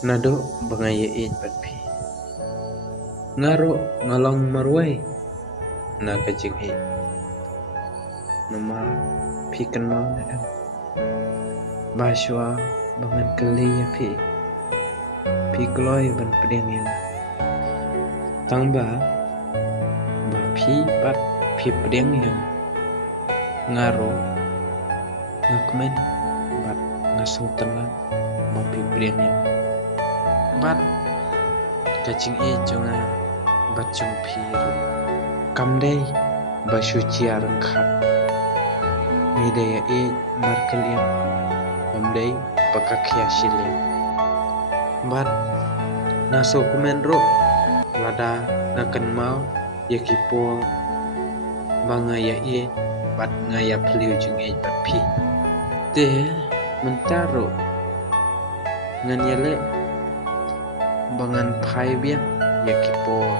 Nado bangaya it bat pi. Ngaro ngalong marway na kajing it. Nama pi kan mau na am. Baswa bangan kali ya pi. Pi kloy ban pedeng yana. Tangba ba pi bat pi pedeng yana. Ngaro ngakmen bat ngasung tenang ba pi pedeng yana. Bat kacing e jonga bat jung pi ru kam dai ba shu chia rang khat mi dai e markel yang bam dai pakakhya shilem bat naso kumen ro lada nakan mau yakipo bangaya e bat ngaya phliu jung e bat pi te mentaro ngan yale bangan phai biang yakipo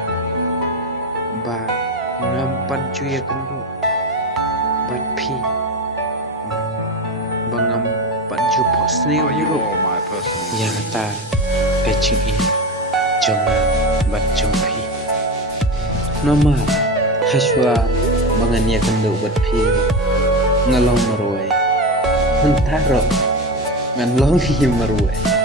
ba ngampan cuya kendo bat pi bangam panju posne uro yang ta kacing i jonga bat jong pi normal haswa bangan ya kendo bat pi ngalong marwai mentaro ngalong hi marwai